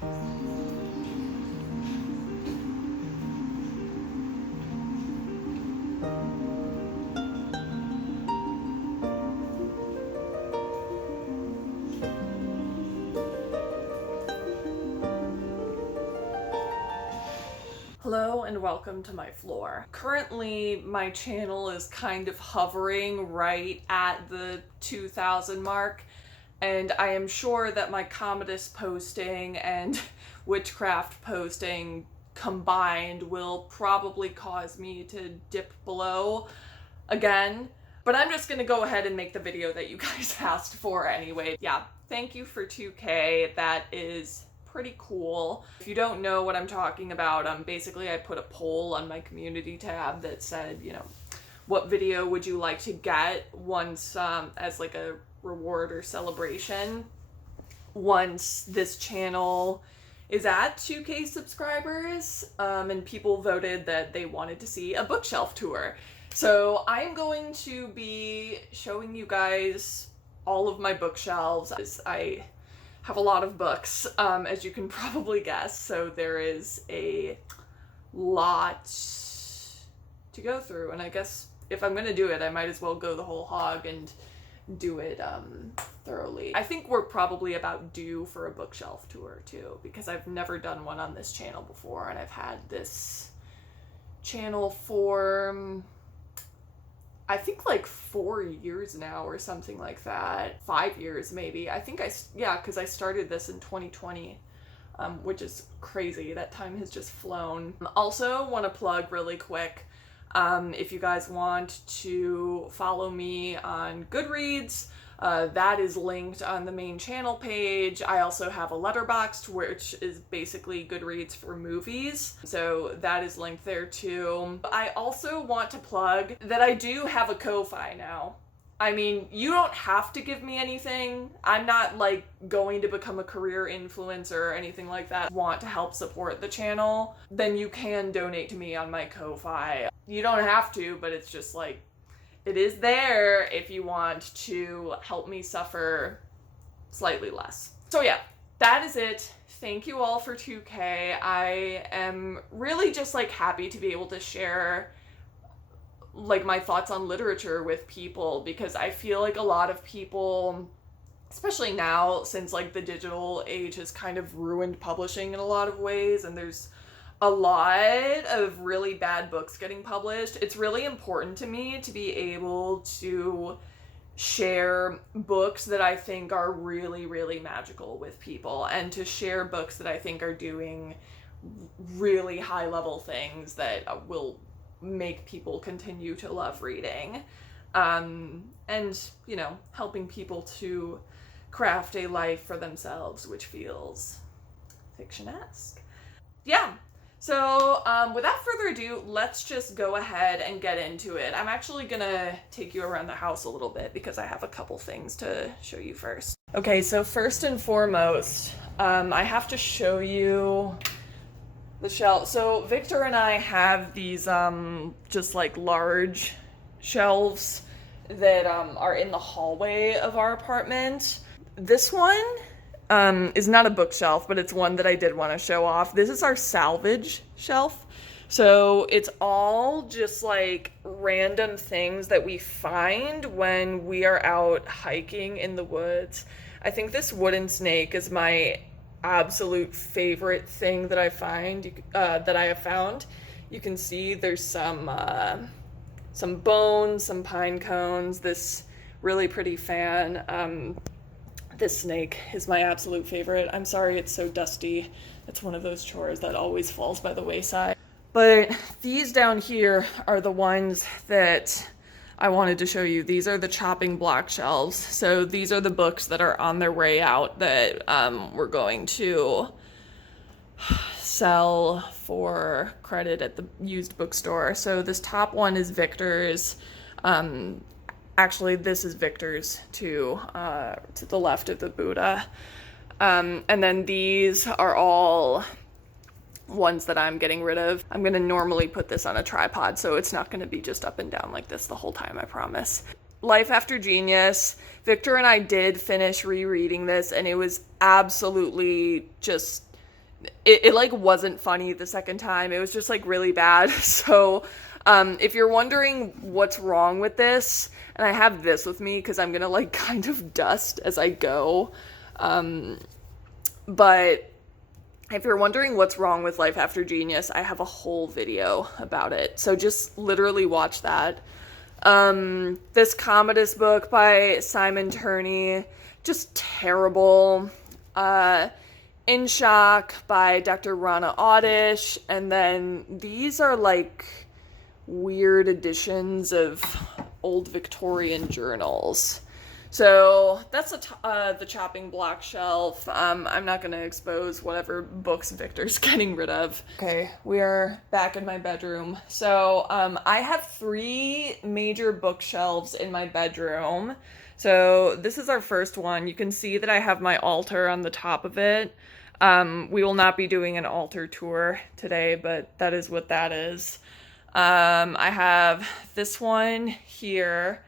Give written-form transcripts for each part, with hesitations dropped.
Hello and welcome to my floor. Currently, my channel is kind of hovering right at the 2,000 mark, and I am sure that my Commodus posting and witchcraft posting combined will probably cause me to dip below again. But I'm just gonna go ahead and make the video that you guys asked for anyway. Yeah, thank you for 2K. That is pretty cool. If you don't know what I'm talking about, basically I put a poll on my community tab that said, you know, what video would you like to get once, as like a reward or celebration, once this channel is at 2K subscribers, and people voted that they wanted to see a bookshelf tour. So I'm going to be showing you guys all of my bookshelves, as I have a lot of books, as you can probably guess, so there is a lot to go through, and I guess if I'm gonna do it, I might as well go the whole hog and do it thoroughly. I think we're probably about due for a bookshelf tour too, because I've never done one on this channel before, and I've had this channel for I think like 4 years now or something like that. 5 years maybe. I think yeah, because I started this in 2020, which is crazy. That time has just flown. Also want to plug really quick, if you guys want to follow me on Goodreads, that is linked on the main channel page. I also have a Letterboxd, which is basically Goodreads for movies, so that is linked there too. I also want to plug that I do have a Ko-Fi now. I mean, you don't have to give me anything. I'm not like going to become a career influencer or anything like that. Want to help support the channel, then you can donate to me on my Ko-Fi. You don't have to, but it's just like, it is there if you want to help me suffer slightly less. So yeah, that is it. Thank you all for 2K. I am really just like happy to be able to share like my thoughts on literature with people, because I feel like a lot of people, especially now since like the digital age has kind of ruined publishing in a lot of ways, and there's a lot of really bad books getting published. It's really important to me to be able to share books that I think are really, really magical with people, and to share books that I think are doing really high level things that will make people continue to love reading. And, you know, helping people to craft a life for themselves, which feels fiction-esque. Yeah. So without further ado, let's just go ahead and get into it. I'm actually gonna take you around the house a little bit because I have a couple things to show you first. Okay, so first and foremost, I have to show you the shelf. So Victor and I have these just like large shelves that are in the hallway of our apartment. This one is not a bookshelf, but it's one that I did want to show off. This is our salvage shelf. So it's all just like random things that we find when we are out hiking in the woods. I think this wooden snake is my absolute favorite thing that I find, that I have found. You can see there's some bones, some pine cones, this really pretty fan. This snake is my absolute favorite. I'm sorry it's so dusty. It's one of those chores that always falls by the wayside. But these down here are the ones that I wanted to show you. These are the chopping block shelves. So these are the books that are on their way out that we're going to sell for credit at the used bookstore. So this top one is Victor's. Actually, this is Victor's to the left of the Buddha. And then these are all ones that I'm getting rid of. I'm gonna normally put this on a tripod, so it's not gonna be just up and down like this the whole time, I promise. Life After Genius. Victor and I did finish rereading this, and it was absolutely just it like wasn't funny the second time. It was just like really bad. So if you're wondering what's wrong with this, and I have this with me because I'm gonna like kind of dust as I go, but if you're wondering what's wrong with Life After Genius, I have a whole video about it. So just literally watch that. This Commodus book by Simon Turney, just terrible. In Shock by Dr. Rana Oddish, and then these are like weird editions of old Victorian journals. So that's the chopping block shelf. I'm not going to expose whatever books Victor's getting rid of. Okay, we are back in my bedroom. So I have 3 major bookshelves in my bedroom. So this is our first one. You can see that I have my altar on the top of it. We will not be doing an altar tour today, but that is what that is. I have this one here,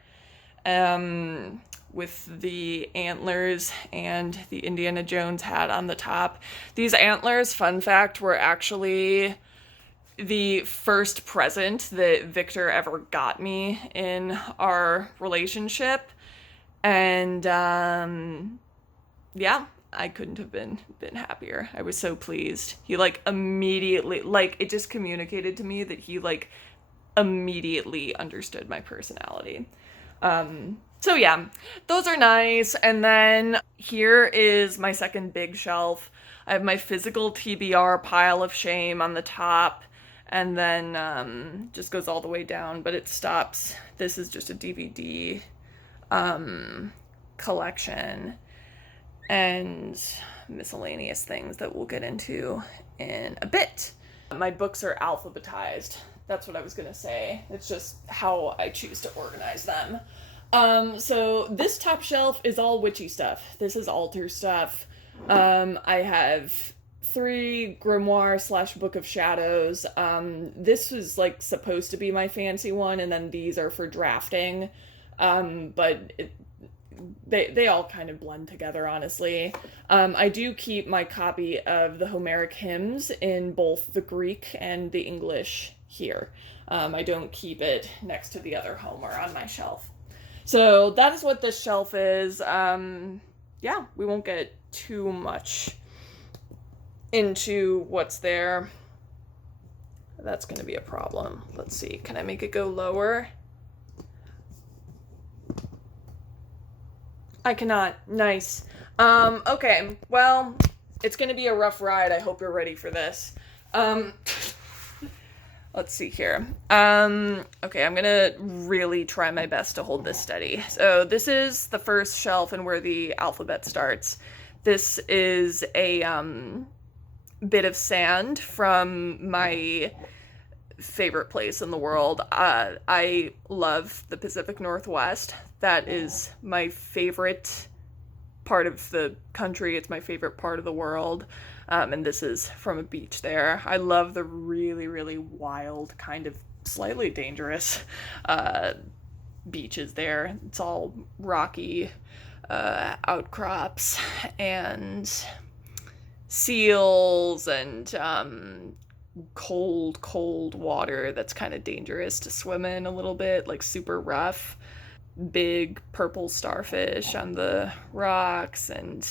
with the antlers and the Indiana Jones hat on the top. These antlers, fun fact, were actually the first present that Victor ever got me in our relationship. And, yeah, I couldn't have been happier. I was so pleased. He like immediately, like it just communicated to me that he like immediately understood my personality. So yeah, those are nice. And then here is my second big shelf. I have my physical TBR pile of shame on the top, and then just goes all the way down, but it stops. This is just a DVD collection and miscellaneous things that we'll get into in a bit. My books are alphabetized. That's what I was gonna say. It's just how I choose to organize them. So this top shelf is all witchy stuff. This is altar stuff. I have 3 grimoire / book of shadows. This was like supposed to be my fancy one, and then these are for drafting. But they all kind of blend together, honestly. I do keep my copy of the Homeric hymns in both the Greek and the English here. I don't keep it next to the other Homer on my shelf. So that is what this shelf is. Yeah, we won't get too much into what's there. That's going to be a problem. Let's see. Can I make it go lower? I cannot. Nice. Okay. Well, it's going to be a rough ride. I hope you're ready for this. Let's see here. Okay, I'm going to really try my best to hold this steady. So this is the first shelf and where the alphabet starts. This is a bit of sand from my favorite place in the world. I love the Pacific Northwest. That is my favorite part of the country. It's my favorite part of the world. And this is from a beach there. I love the really, really wild, kind of slightly dangerous beaches there. It's all rocky outcrops and seals and cold water that's kind of dangerous to swim in a little bit, like super rough. Big purple starfish on the rocks and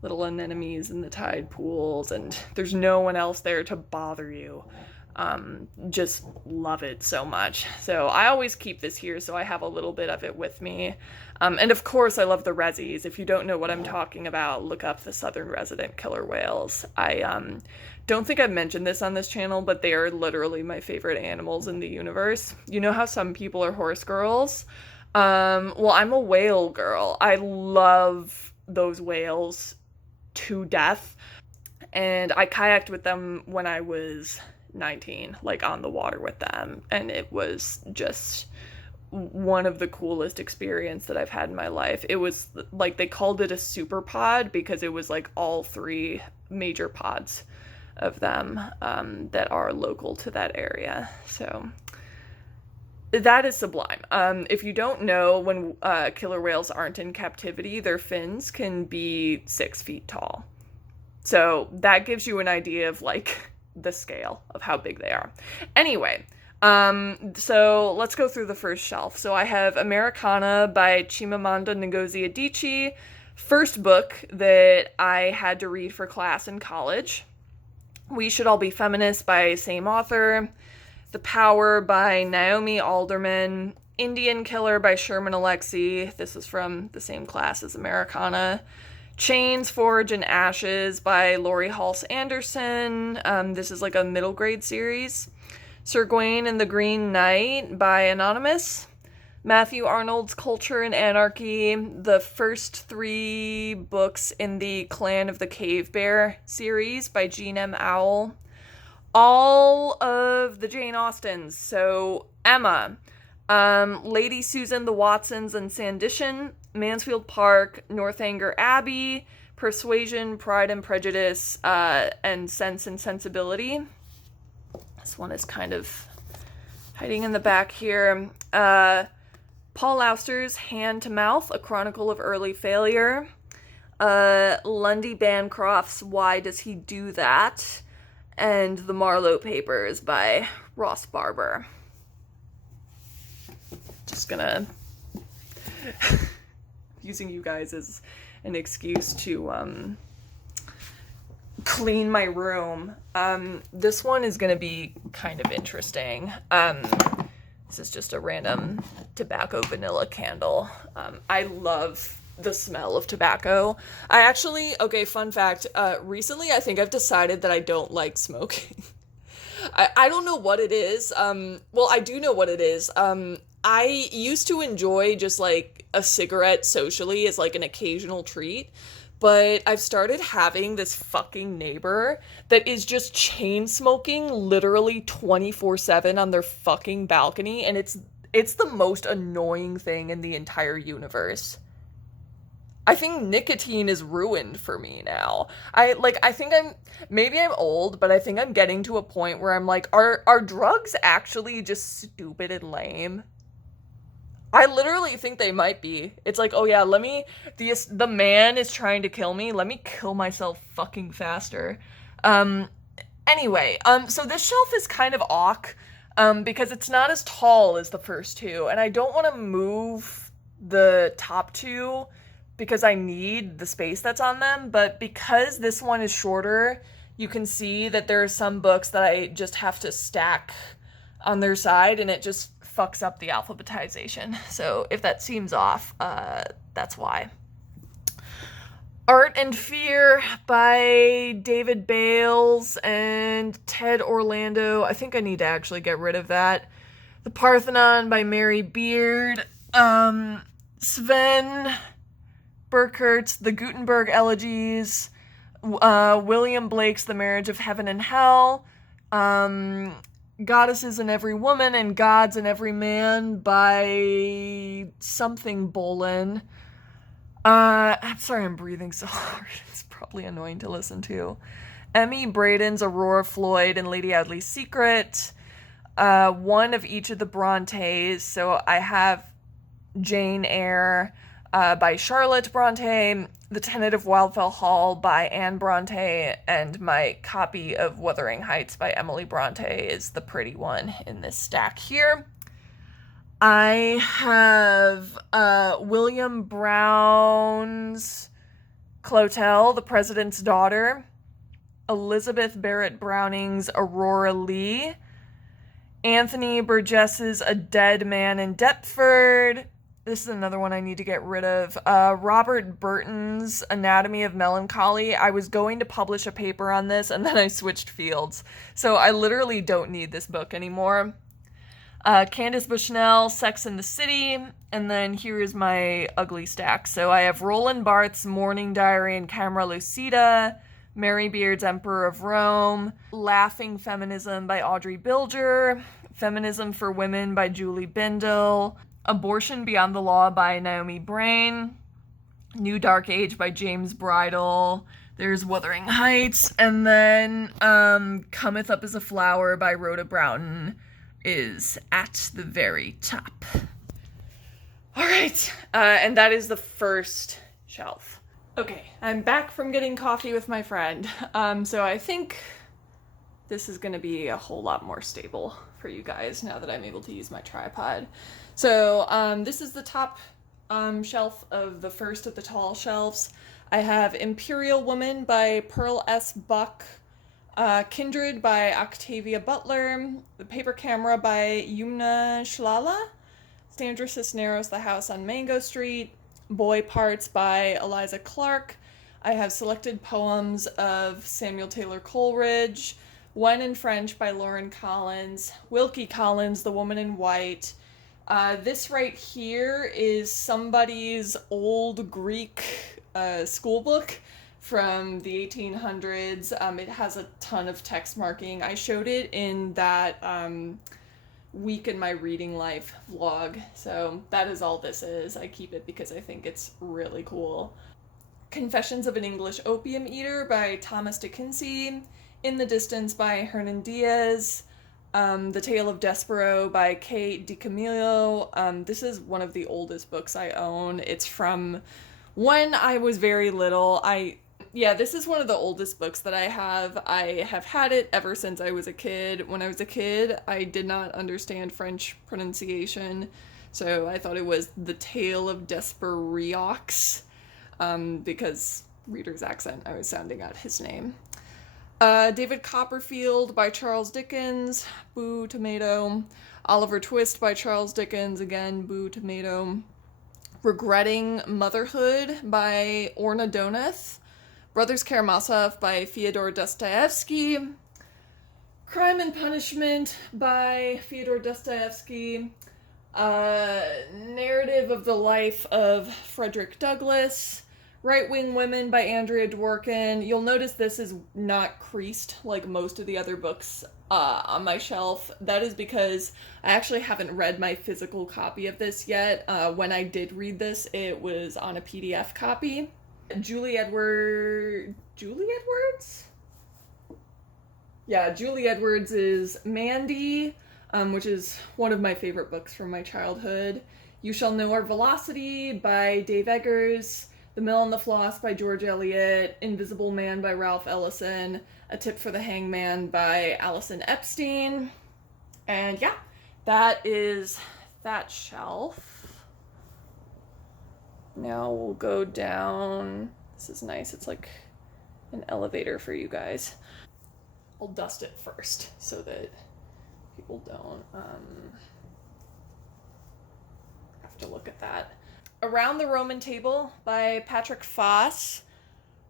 little anemones in the tide pools, and there's no one else there to bother you. Just love it so much. So I always keep this here, so I have a little bit of it with me. And of course I love the Rezzies. If you don't know what I'm talking about, look up the southern resident killer whales. I don't think I've mentioned this on this channel, but they are literally my favorite animals in the universe. You know how some people are horse girls? Well, I'm a whale girl. I love those whales to death. And I kayaked with them when I was 19, like on the water with them. And it was just one of the coolest experience that I've had in my life. It was like, they called it a super pod because it was like all 3 major pods of them that are local to that area. So that is sublime. If you don't know, when killer whales aren't in captivity, their fins can be 6 feet tall. So that gives you an idea of like the scale of how big they are. Anyway, so let's go through the first shelf. So I have Americana by Chimamanda Ngozi Adichie, first book that I had to read for class in college. We Should All Be Feminists by same author. The Power by Naomi Alderman. Indian Killer by Sherman Alexie. This is from the same class as Americana. Chains, Forge, and Ashes by Laurie Halse Anderson. This is like a middle grade series. Sir Gawain and the Green Knight by Anonymous. Matthew Arnold's Culture and Anarchy. The first 3 books in the Clan of the Cave Bear series by Jean M. Auel. All of the Jane Austens. So Emma, Lady Susan, The Watsons, and Sanditon, Mansfield Park, Northanger Abbey, Persuasion, Pride and Prejudice, and Sense and Sensibility. This one is kind of hiding in the back here. Paul Auster's Hand to Mouth, A Chronicle of Early Failure. Lundy Bancroft's Why Does He Do That? And The Marlowe Papers by Ross Barber. Just gonna using you guys as an excuse to clean my room. This one is gonna be kind of interesting. This is just a random tobacco vanilla candle. I love the smell of tobacco. Okay, fun fact, recently I think I've decided that I don't like smoking. I don't know what it is. Well, I do know what it is. I used to enjoy just like a cigarette socially as like an occasional treat, but I've started having this fucking neighbor that is just chain smoking literally 24/7 on their fucking balcony, and it's the most annoying thing in the entire universe. I think nicotine is ruined for me now. I think maybe I'm old, but I think I'm getting to a point where I'm like, are drugs actually just stupid and lame? I literally think they might be. It's like, oh yeah, the man is trying to kill me, let me kill myself fucking faster. Anyway, so this shelf is kind of awk, because it's not as tall as the first 2, and I don't want to move the top 2, because I need the space that's on them, but because this one is shorter, you can see that there are some books that I just have to stack on their side, and it just fucks up the alphabetization. So if that seems off, that's why. Art and Fear by David Bales and Ted Orlando. I think I need to actually get rid of that. The Parthenon by Mary Beard. Sven Burkert's The Gutenberg Elegies. William Blake's The Marriage of Heaven and Hell. Goddesses in Every Woman and Gods in Every Man by something Bolin. I'm sorry I'm breathing so hard. It's probably annoying to listen to. Emmy Braden's Aurora Floyd and Lady Audley's Secret. One of each of the Brontes. So I have Jane Eyre by Charlotte Bronte, The Tenant of Wildfell Hall by Anne Bronte, and my copy of Wuthering Heights by Emily Bronte is the pretty one in this stack here. I have William Brown's Clotel, The President's Daughter, Elizabeth Barrett Browning's Aurora Lee, Anthony Burgess's A Dead Man in Deptford. This is another one I need to get rid of. Robert Burton's Anatomy of Melancholy. I was going to publish a paper on this, and then I switched fields. So I literally don't need this book anymore. Candace Bushnell, Sex and the City. And then here is my ugly stack. So I have Roland Barthes' Morning Diary and Camera Lucida. Mary Beard's Emperor of Rome. Laughing Feminism by Audrey Bilger. Feminism for Women by Julie Bindel. Abortion Beyond the Law by Naomi Brain. New Dark Age by James Bridle. There's Wuthering Heights. And then Cometh Up as a Flower by Rhoda Broughton is at the very top. All right. And that is the first shelf. Okay, I'm back from getting coffee with my friend. So I think this is gonna be a whole lot more stable for you guys now that I'm able to use my tripod. So this is the top shelf of the first of the tall shelves. I have Imperial Woman by Pearl S. Buck, Kindred by Octavia Butler, The Paper Camera by Yumna Shlala, Sandra Cisneros' The House on Mango Street, Boy Parts by Eliza Clark. I have selected poems of Samuel Taylor Coleridge, When in French by Lauren Collins, Wilkie Collins, The Woman in White. This right here is somebody's old Greek school book from the 1800s. It has a ton of text marking. I showed it in that week in my reading life vlog, so that is all this is. I keep it because I think it's really cool. Confessions of an English Opium Eater by Thomas de Quincey, In the Distance by Hernan Diaz, The Tale of Despero by Kate DiCamillo. This is one of the oldest books I own. It's from when I was very little. This is one of the oldest books that I have. I have had it ever since I was a kid. When I was a kid, I did not understand French pronunciation, so I thought it was The Tale of Desperiox, because reader's accent, I was sounding out his name. David Copperfield by Charles Dickens, boo tomato. Oliver Twist by Charles Dickens, again, boo tomato. Regretting Motherhood by Orna Donath. Brothers Karamazov by Fyodor Dostoevsky, Crime and Punishment by Fyodor Dostoevsky, Narrative of the Life of Frederick Douglass, Right Wing Women by Andrea Dworkin. You'll notice this is not creased like most of the other books on my shelf. That is because I actually haven't read my physical copy of this yet. When I did read this, it was on a PDF copy. Julie Edwards? Yeah, Julie Edwards is Mandy, which is one of my favorite books from my childhood. You Shall Know Our Velocity by Dave Eggers, The Mill and the Floss by George Eliot, Invisible Man by Ralph Ellison, A Tip for the Hangman by Allison Epstein. And yeah, that is that shelf. Now we'll go down. This is nice. It's like an elevator for you guys. I'll dust it first so that people don't have to look at that. Around the Roman Table by Patrick Foss.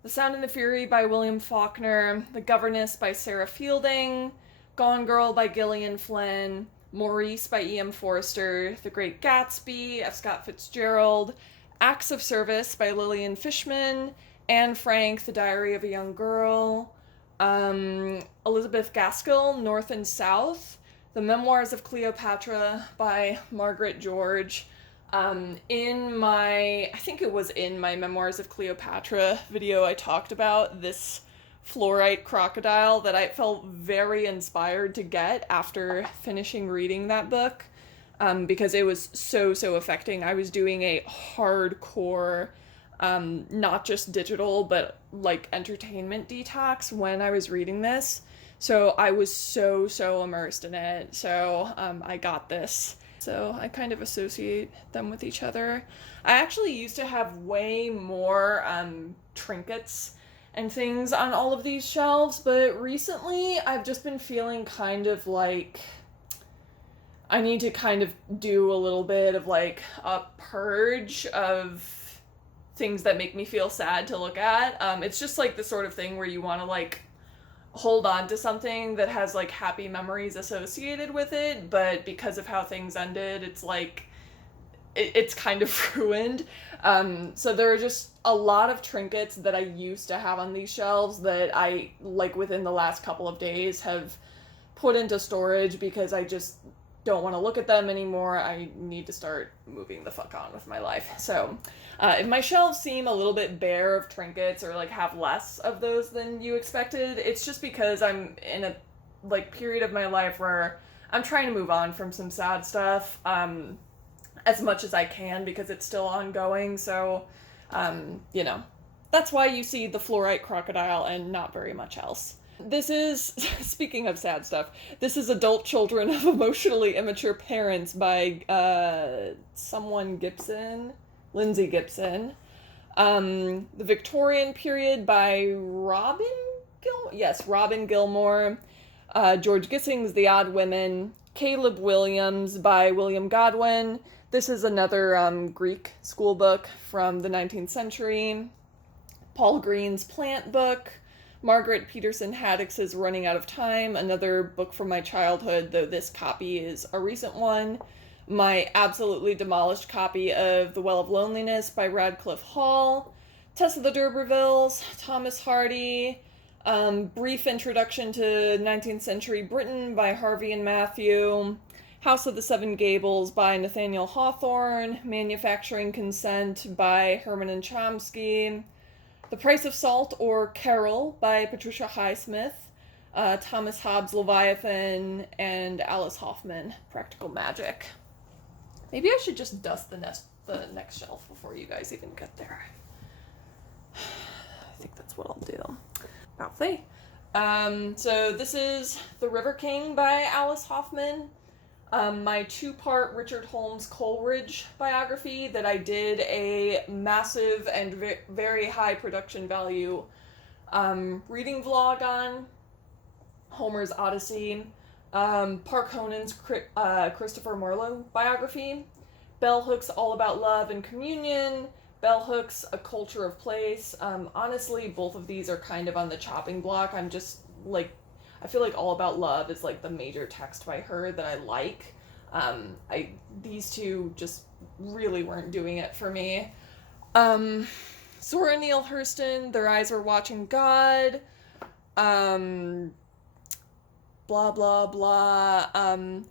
The Sound and the Fury by William Faulkner. The Governess by Sarah Fielding. Gone Girl by Gillian Flynn. Maurice by E.M. Forster. The Great Gatsby, F. Scott Fitzgerald. Acts of Service by Lillian Fishman, Anne Frank, The Diary of a Young Girl, Elizabeth Gaskell, North and South, The Memoirs of Cleopatra by Margaret George. I think it was in my Memoirs of Cleopatra video, I talked about this fluorite crocodile that I felt very inspired to get after finishing reading that book. Because it was so affecting. I was doing a hardcore, not just digital, but like entertainment detox when I was reading this. So I was so immersed in it. So I got this. So I kind of associate them with each other. I actually used to have way more trinkets and things on all of these shelves, but recently I've just been feeling kind of like I need to kind of do a little bit of like a purge of things that make me feel sad to look at. It's just like the sort of thing where you want to like hold on to something that has like happy memories associated with it, but because of how things ended, it's like it's kind of ruined. So there are just a lot of trinkets that I used to have on these shelves that I, like within the last couple of days, have put into storage because I just don't want to look at them anymore. I need to start moving the fuck on with my life. So if my shelves seem a little bit bare of trinkets or like have less of those than you expected, it's just because I'm in a like period of my life where I'm trying to move on from some sad stuff as much as I can because it's still ongoing. So you know, That's why you see the fluorite crocodile and not very much else. This is, speaking of sad stuff, this is Adult Children of Emotionally Immature Parents by Lindsay Gibson. The Victorian Period by Robin Gilmore. George Gissing's The Odd Women. Caleb Williams by William Godwin. This is another Greek school book from the 19th century. Paul Green's Plant book. Margaret Peterson Haddock's Running Out of Time, another book from my childhood, though this copy is a recent one. My absolutely demolished copy of The Well of Loneliness by Radcliffe Hall. Tessa the D'Urbervilles, Thomas Hardy. Brief Introduction to 19th Century Britain by Harvey and Matthew. House of the Seven Gables by Nathaniel Hawthorne. Manufacturing Consent by Herman and Chomsky. The Price of Salt, or Carol, by Patricia Highsmith, Thomas Hobbes' Leviathan, and Alice Hoffman, Practical Magic. Maybe I should just dust the next shelf before you guys even get there. I think that's what I'll do. Parfait. So this is The River King by Alice Hoffman. My 2-part Richard Holmes Coleridge biography that I did a massive and very high production value reading vlog on. Homer's Odyssey. Park Honen's Christopher Marlowe biography. Bell Hooks' All About Love and Communion. Bell Hooks' A Culture of Place. Honestly, both of these are kind of on the chopping block. I'm just like, I feel like All About Love is like the major text by her that I like. These two just really weren't doing it for me. Zora Neale Hurston, Their Eyes Were Watching God. Blah, blah, blah.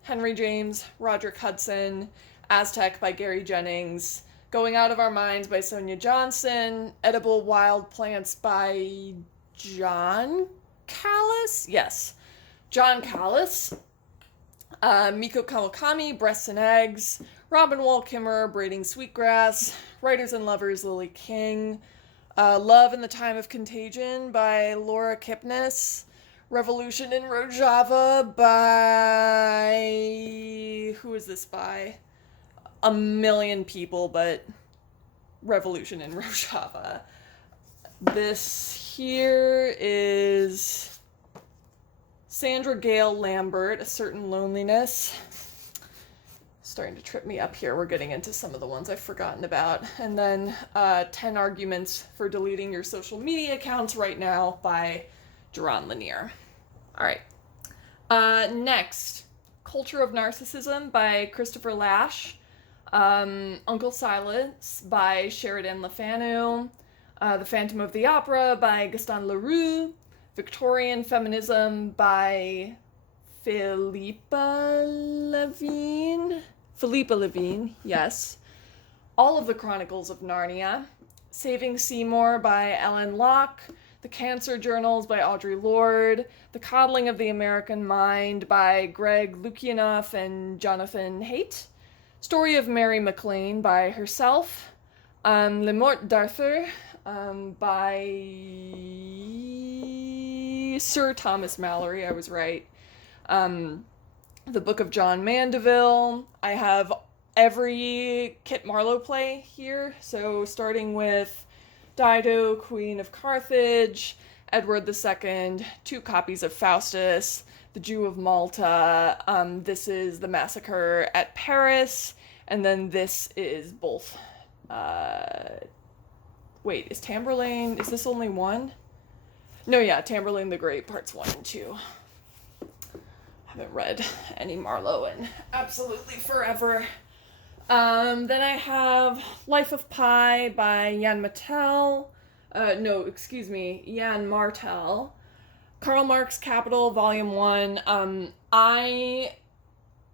Henry James, Roderick Hudson. Aztec by Gary Jennings. Going Out of Our Minds by Sonia Johnson. Edible Wild Plants by John Callis? Yes. John Callis. Miko Kawakami, Breasts and Eggs. Robin Wall Kimmerer, Braiding Sweetgrass. Writers and Lovers, Lily King. Love in the Time of Contagion by Laura Kipnis. Revolution in Rojava by... Who is this by? A million people, but Revolution in Rojava. This here is Sandra Gale Lambert, A Certain Loneliness. Starting to trip me up here. We're getting into some of the ones I've forgotten about. And then 10 Arguments for Deleting Your Social Media Accounts Right Now by Jaron Lanier. All right. Next, Culture of Narcissism by Christopher Lash. Uncle Silas by Sheridan Le Fanu. The Phantom of the Opera by Gaston Leroux. Victorian Feminism by Philippa Levine, yes. All of the Chronicles of Narnia. Saving Seymour by Ellen Locke. The Cancer Journals by Audre Lorde. The Coddling of the American Mind by Greg Lukianoff and Jonathan Haidt. Story of Mary MacLane by herself. Le Mort d'Arthur by Sir Thomas Malory, I was right. The Book of John Mandeville. I have every Kit Marlowe play here, so starting with Dido, Queen of Carthage, Edward II, 2 copies of Faustus, The Jew of Malta, this is The Massacre at Paris, and then this is both, wait, is Tamburlaine, is this only one? No, yeah, Tamburlaine the Great, parts 1 and 2. Haven't read any Marlowe in absolutely forever. Then I have Life of Pi by Jan Martel. Karl Marx Capital, Volume 1. I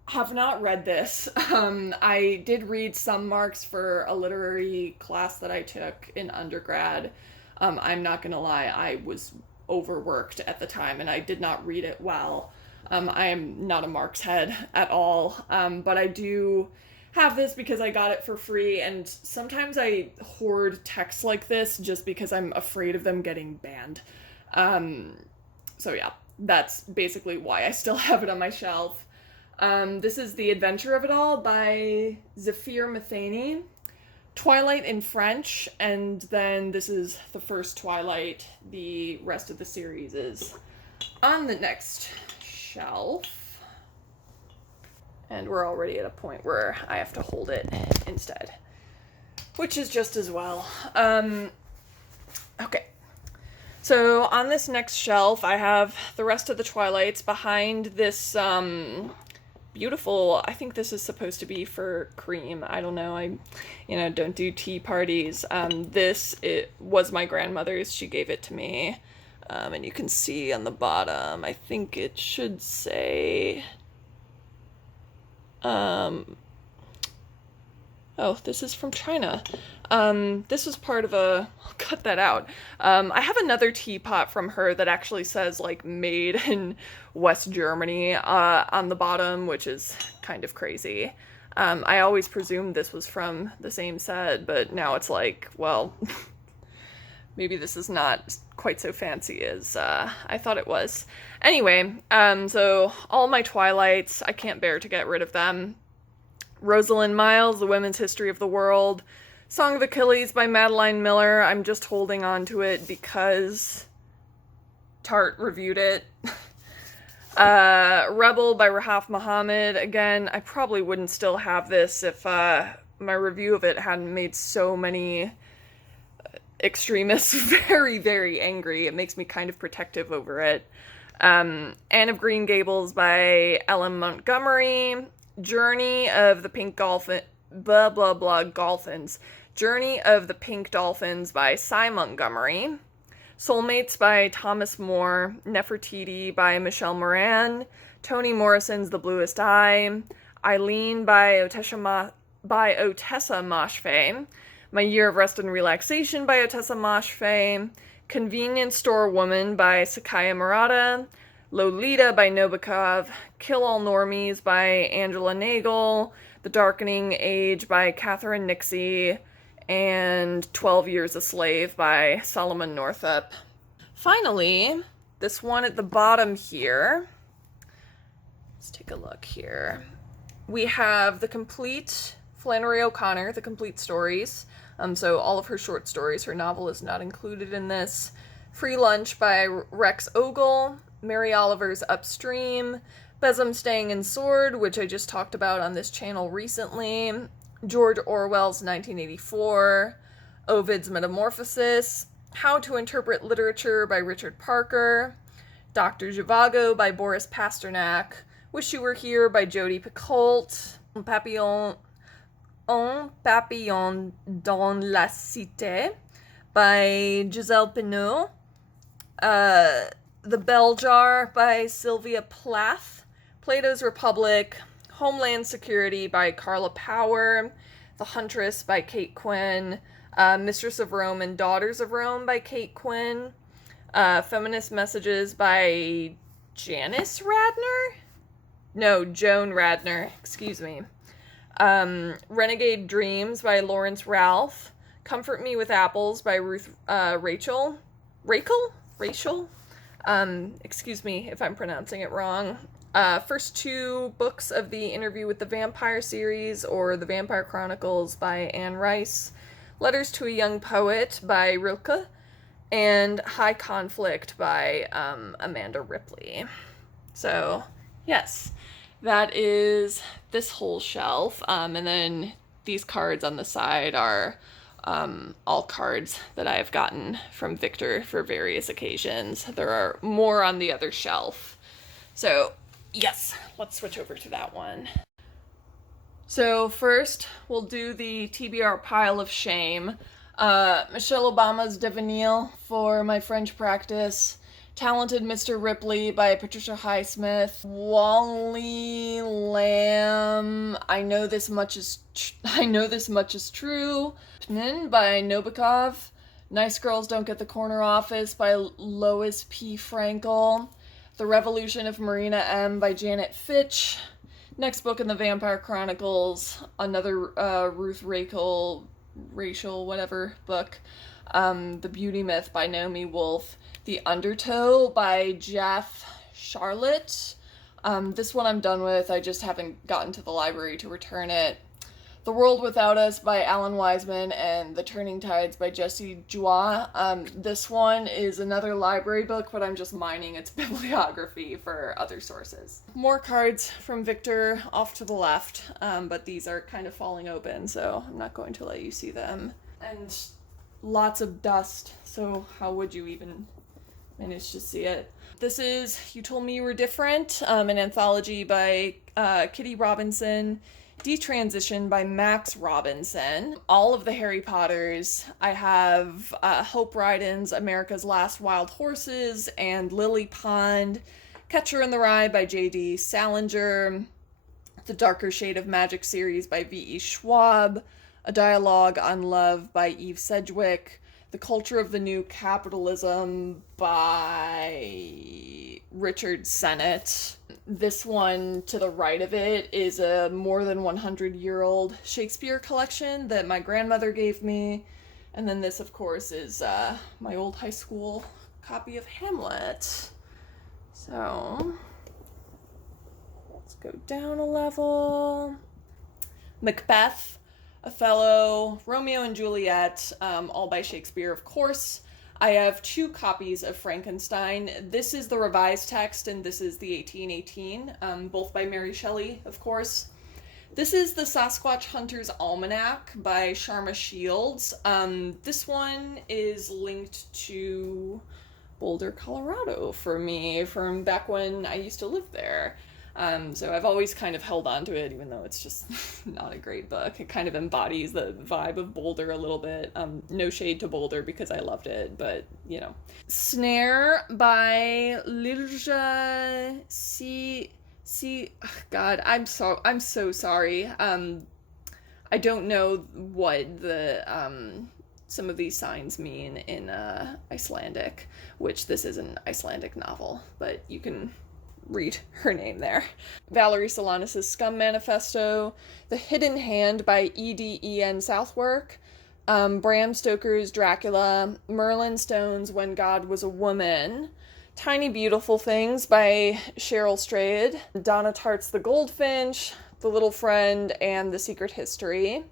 have not read this. I did read some Marx for a literary class that I took in undergrad. I'm not gonna lie, I was overworked at the time and I did not read it well. I am not a Marx head at all, but I do have this because I got it for free, and sometimes I hoard texts like this just because I'm afraid of them getting banned. So yeah, that's basically why I still have it on my shelf. This is The Adventure of It All by Zafir Matheny. Twilight in French, and then this is the first Twilight. The rest of the series is on the next shelf. And we're already at a point where I have to hold it instead, which is just as well. Okay. So on this next shelf, I have the rest of the Twilights behind this beautiful, I think this is supposed to be for cream. I don't know. I don't do tea parties. It was my grandmother's. She gave it to me. And you can see on the bottom, I think it should say, oh, this is from China. This was part of I'll cut that out. I have another teapot from her that actually says, like, made in West Germany, on the bottom, which is kind of crazy. I always presumed this was from the same set, but now it's like, well, maybe this is not quite so fancy as, I thought it was. Anyway, so all my Twilights, I can't bear to get rid of them. Rosalind Miles, The Women's History of the World. Song of Achilles by Madeline Miller. I'm just holding on to it because Tarte reviewed it. Rebel by Rahaf Muhammad. Again, I probably wouldn't still have this if my review of it hadn't made so many extremists very, very angry. It makes me kind of protective over it. Anne of Green Gables by Ellen Montgomery. Journey of the Pink Dolphin, blah, blah, blah, Golfins. Journey of the Pink Dolphins by Cy Montgomery. Soulmates by Thomas More. Nefertiti by Michelle Moran. Toni Morrison's The Bluest Eye. Eileen by Otessa Moshfegh. My Year of Rest and Relaxation by Otessa Moshfegh. Convenience Store Woman by Sakaya Murata. Lolita by Nabokov. Kill All Normies by Angela Nagel. The Darkening Age by Catherine Nixie. And 12 Years a Slave by Solomon Northup. Finally, this one at the bottom here. Let's take a look here. We have the complete Flannery O'Connor, the complete stories. So all of her short stories. Her novel is not included in this. Free Lunch by Rex Ogle. Mary Oliver's Upstream. Besom, Stang, and Sword, which I just talked about on this channel recently. George Orwell's 1984. Ovid's Metamorphosis. How to Interpret Literature by Richard Parker. Dr. Zhivago by Boris Pasternak. Wish You Were Here by Jodi Picoult. Un Papillon dans la Cité by Giselle Pineau. The Bell Jar by Sylvia Plath. Plato's Republic. Homeland Security by Carla Power. The Huntress by Kate Quinn. Mistress of Rome and Daughters of Rome by Kate Quinn. Feminist Messages by Janice Radner? No, Joan Radner, excuse me. Renegade Dreams by Lawrence Ralph. Comfort Me with Apples by Ruth Rachel. Excuse me if I'm pronouncing it wrong. First two books of the Interview with the Vampire series, or The Vampire Chronicles by Anne Rice. Letters to a Young Poet by Rilke. And High Conflict by Amanda Ripley. So, yes, that is this whole shelf. And then these cards on the side are all cards that I have gotten from Victor for various occasions. There are more on the other shelf. So, yes, let's switch over to that one. So first, we'll do the TBR pile of shame. Michelle Obama's Devenir for my French practice. Talented Mr. Ripley by Patricia Highsmith. Wally Lamb, I know this much is true. Pnin by Nabokov. Nice Girls Don't Get the Corner Office by Lois P. Frankel. The Revolution of Marina M. by Janet Fitch. Next book in the Vampire Chronicles, another Ruth Rachel, whatever book. The Beauty Myth by Naomi Wolf. The Undertow by Jeff Charlotte. This one I'm done with. I just haven't gotten to the library to return it. The World Without Us by Alan Wiseman and The Turning Tides by Jesse Joie. This one is another library book, but I'm just mining its bibliography for other sources. More cards from Victor off to the left, but these are kind of falling open, so I'm not going to let you see them. And lots of dust, so how would you even manage to see it? This is You Told Me You Were Different, an anthology by Kitty Robinson. Detransition by Max Robinson. All of the Harry Potters. I have Hope Ryden's America's Last Wild Horses and Lily Pond. Catcher in the Rye by J.D. Salinger. The Darker Shade of Magic series by V.E. Schwab. A Dialogue on Love by Eve Sedgwick. The Culture of the New Capitalism by Richard Sennett. This one to the right of it is a more than 100-year-old Shakespeare collection that my grandmother gave me. And then this, of course, is my old high school copy of Hamlet. So, let's go down a level. Macbeth, Othello, Romeo and Juliet, all by Shakespeare, of course. I have 2 copies of Frankenstein. This is the revised text, and this is the 1818, both by Mary Shelley, of course. This is the Sasquatch Hunter's Almanac by Sharma Shields. This one is linked to Boulder, Colorado for me, from back when I used to live there. So I've always kind of held on to it, even though it's just not a great book. It kind of embodies the vibe of Boulder a little bit. No shade to Boulder because I loved it, but, you know. Snare by Lilja God, I'm so sorry. I don't know what the some of these signs mean in Icelandic, which this is an Icelandic novel, but you can read her name there. Valerie Solanas' Scum Manifesto, The Hidden Hand by E.D.E.N. Southwark, Bram Stoker's Dracula, Merlin Stone's When God Was a Woman, Tiny Beautiful Things by Cheryl Strayed, Donna Tartt's The Goldfinch, The Little Friend, and The Secret History,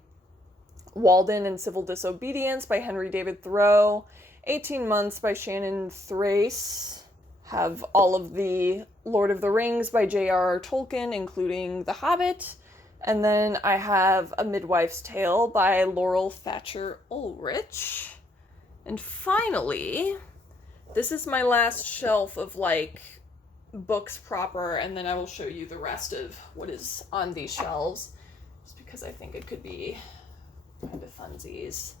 Walden and Civil Disobedience by Henry David Thoreau, 18 Months by Shannon Thrace, have all of the Lord of the Rings by J.R.R. Tolkien, including The Hobbit. And then I have A Midwife's Tale by Laurel Thatcher Ulrich. And finally, this is my last shelf of, books proper, and then I will show you the rest of what is on these shelves, just because I think it could be kind of funsies.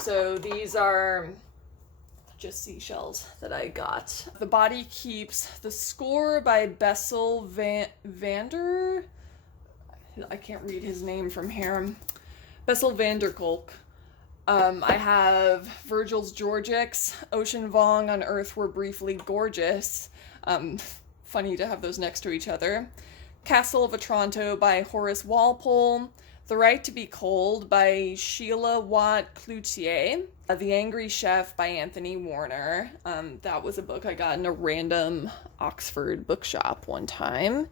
So these are just seashells that I got. The Body Keeps, The Score by Bessel Vander. I can't read his name from here. Bessel van der Kolk. I have Virgil's Georgics, Ocean Vuong, On Earth We're Briefly Gorgeous. Funny to have those next to each other. Castle of Otranto by Horace Walpole. The Right to Be Cold by Sheila Watt Cloutier. The Angry Chef by Anthony Warner. That was a book I got in a random Oxford bookshop one time.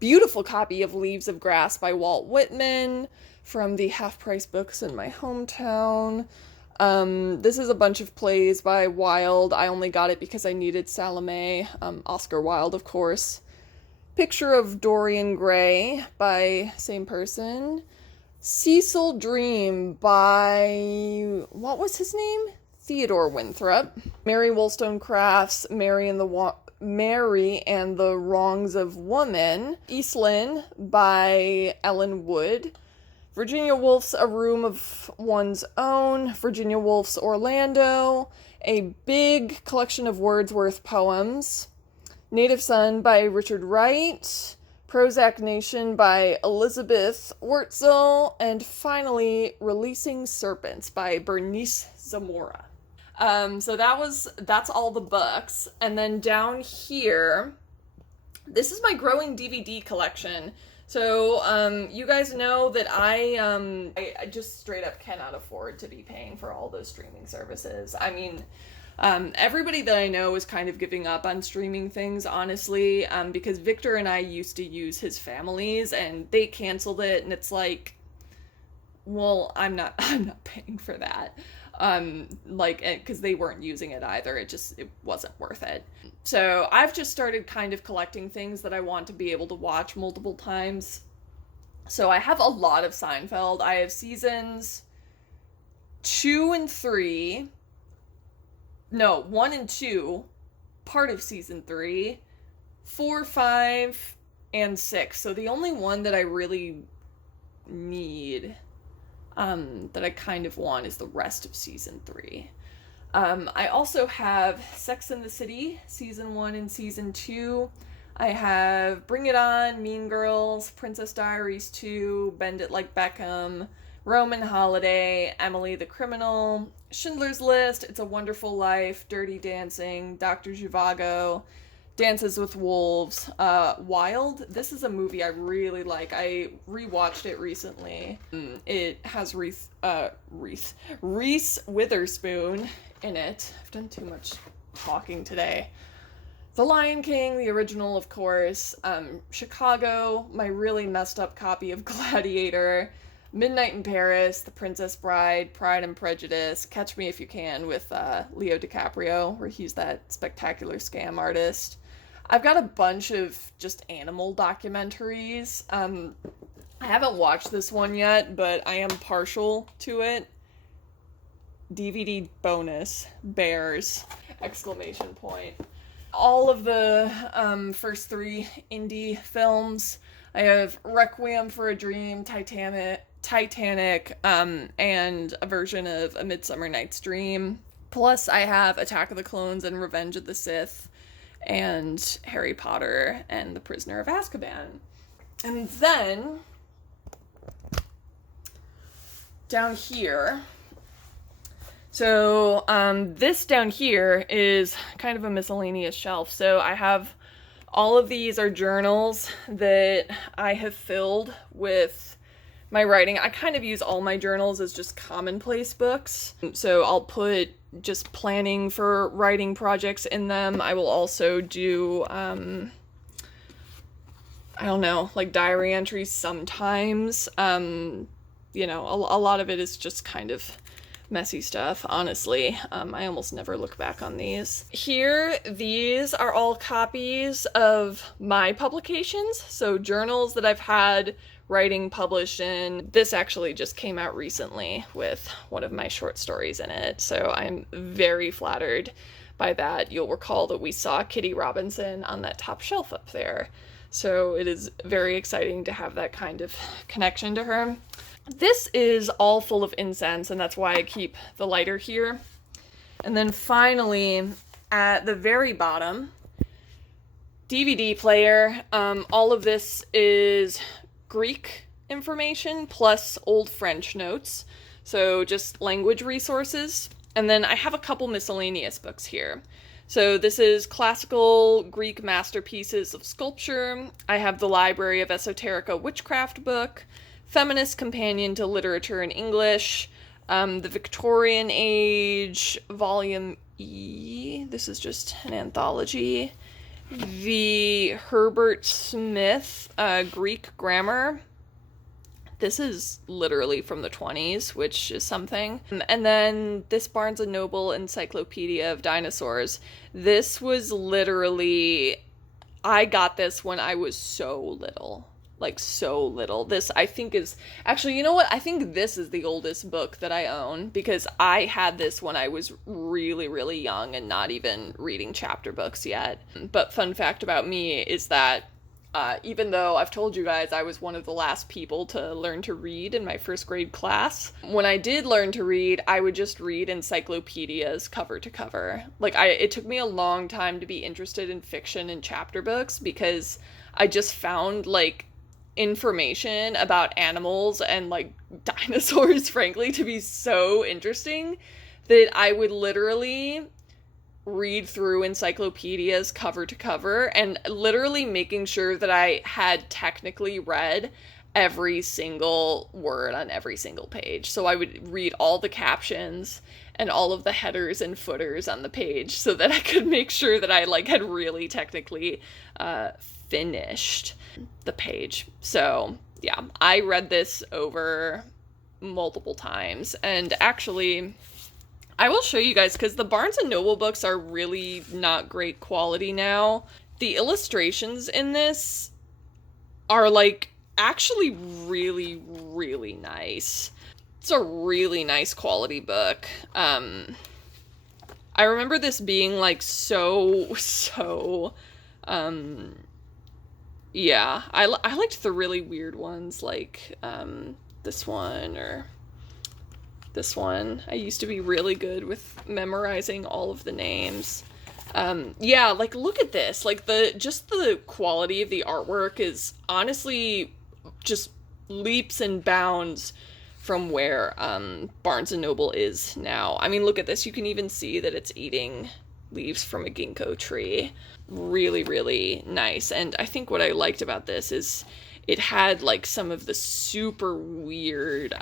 Beautiful copy of Leaves of Grass by Walt Whitman from the half-price books in my hometown. This is a bunch of plays by Wilde. I only got it because I needed Salome. Oscar Wilde, of course. Picture of Dorian Gray by same person. Cecil Dream by, what was his name? Theodore Winthrop. Mary Wollstonecraft's Mary and the Wrongs of Woman. Eastland by Ellen Wood. Virginia Woolf's A Room of One's Own. Virginia Woolf's Orlando. A big collection of Wordsworth poems. Native Son by Richard Wright. Prozac Nation by Elizabeth Wurtzel, and finally, Releasing Serpents by Bernice Zamora. So that's all the books. And then down here, this is my growing DVD collection. So, you guys know that I just straight up cannot afford to be paying for all those streaming services. I mean, everybody that I know is kind of giving up on streaming things, honestly, because Victor and I used to use his family's, and they canceled it, and it's like, well, I'm not paying for that. Like, because they weren't using it either. It wasn't worth it. So I've just started kind of collecting things that I want to be able to watch multiple times. So I have a lot of Seinfeld. I have seasons 2 and 3. No, 1 and 2, part of season 3, 4, 5, and 6. So the only one that I really need, that I kind of want, is the rest of season 3. I also have Sex and the City, season 1 and season 2. I have Bring It On, Mean Girls, Princess Diaries 2, Bend It Like Beckham, Roman Holiday, Emily the Criminal, Schindler's List, It's a Wonderful Life, Dirty Dancing, Dr. Zhivago, Dances with Wolves, Wild. This is a movie I really like. I rewatched it recently. It has Reese Witherspoon in it. I've done too much talking today. The Lion King, the original, of course. Chicago, my really messed up copy of Gladiator. Midnight in Paris, The Princess Bride, Pride and Prejudice, Catch Me If You Can with Leo DiCaprio, where he's that spectacular scam artist. I've got a bunch of just animal documentaries. I haven't watched this one yet, but I am partial to it. DVD bonus, bears, exclamation point. All of the first 3 indie films. I have Requiem for a Dream, Titanic, and a version of A Midsummer Night's Dream. Plus, I have Attack of the Clones and Revenge of the Sith, and Harry Potter and The Prisoner of Azkaban. And then, down here, so this down here is kind of a miscellaneous shelf. So I have, all of these are journals that I have filled with my writing. I kind of use all my journals as just commonplace books. So I'll put just planning for writing projects in them. I will also do, I don't know, like diary entries sometimes. You know, a lot of it is just kind of messy stuff, honestly. I almost never look back on these. Here, these are all copies of my publications, so journals that I've had writing published in. This actually just came out recently with one of my short stories in it, so I'm very flattered by that. You'll recall that we saw Kitty Robinson on that top shelf up there, so it is very exciting to have that kind of connection to her. This is all full of incense, and that's why I keep the lighter here. And then finally, at the very bottom, DVD player. All of this is Greek information plus Old French notes, so just language resources. And then I have a couple miscellaneous books here. So this is Classical Greek Masterpieces of Sculpture. I have the Library of Esoterica Witchcraft book, Feminist Companion to Literature in English, the Victorian Age, Volume E, this is just an anthology, the Herbert Smith Greek Grammar. This is literally from the 20s, which is something. And then this Barnes & Noble Encyclopedia of Dinosaurs. This was literally, I got this when I was so little. Like, so little. This, I think, is... Actually, you know what? I think this is the oldest book that I own, because I had this when I was really, really young and not even reading chapter books yet. But fun fact about me is that even though I've told you guys I was one of the last people to learn to read in my first grade class, when I did learn to read, I would just read encyclopedias cover to cover. Like, it took me a long time to be interested in fiction and chapter books, because I just found, like, information about animals and, like, dinosaurs, frankly, to be so interesting that I would literally read through encyclopedias cover to cover and literally making sure that I had technically read every single word on every single page. So I would read all the captions and all of the headers and footers on the page so that I could make sure that I like had really technically finished the page. So yeah, I read this over multiple times, and actually I will show you guys, because the Barnes & Noble books are really not great quality now. The illustrations in this are like actually really, really nice. It's a really nice quality book. I remember this being like yeah, I liked the really weird ones, like this one or this one. I used to be really good with memorizing all of the names. Yeah, like look at this. Like just the quality of the artwork is honestly just leaps and bounds from where Barnes & Noble is now. I mean, look at this. You can even see that it's eating leaves from a ginkgo tree. Really, really nice. And I think what I liked about this is it had like some of the super weird,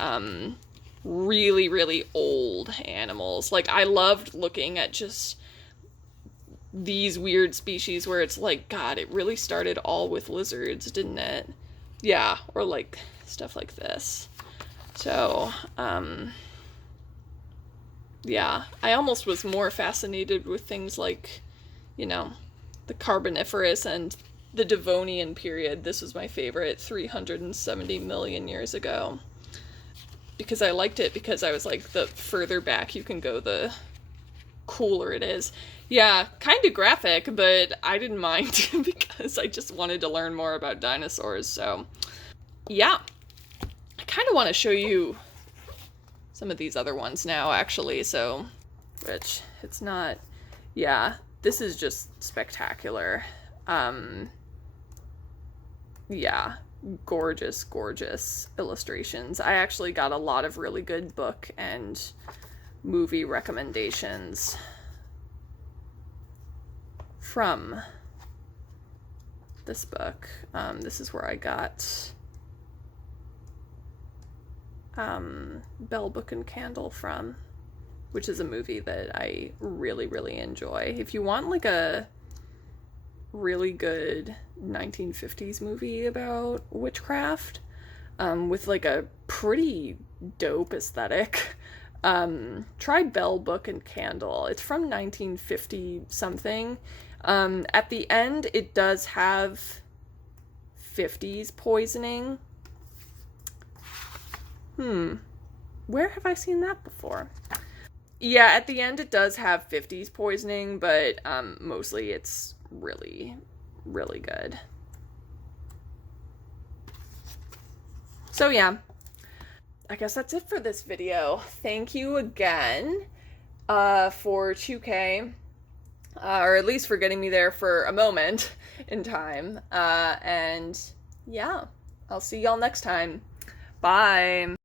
really, really old animals. Like I loved looking at just these weird species where it's like, God, it really started all with lizards, didn't it? Yeah, or like stuff like this. So, yeah, I almost was more fascinated with things like, you know, the Carboniferous and the Devonian period. This was my favorite, 370 million years ago. Because I liked it because I was like, the further back you can go, the cooler it is. Yeah, kind of graphic, but I didn't mind because I just wanted to learn more about dinosaurs. So, yeah. I kind of want to show you some of these other ones now, actually. So, which it's not, yeah, this is just spectacular. Yeah, gorgeous, gorgeous illustrations. I actually got a lot of really good book and movie recommendations from this book. This is where I got Bell Book and Candle from, which is a movie that I really, really enjoy. If you want like a really good 1950s movie about witchcraft, with like a pretty dope aesthetic, try Bell Book and Candle. It's from 1950 something. At the end, it does have 50s poisoning. Where have I seen that before? Yeah, at the end it does have 50s poisoning, but mostly it's really, really good. So yeah, I guess that's it for this video. Thank you again for 2K, or at least for getting me there for a moment in time. And yeah, I'll see y'all next time. Bye.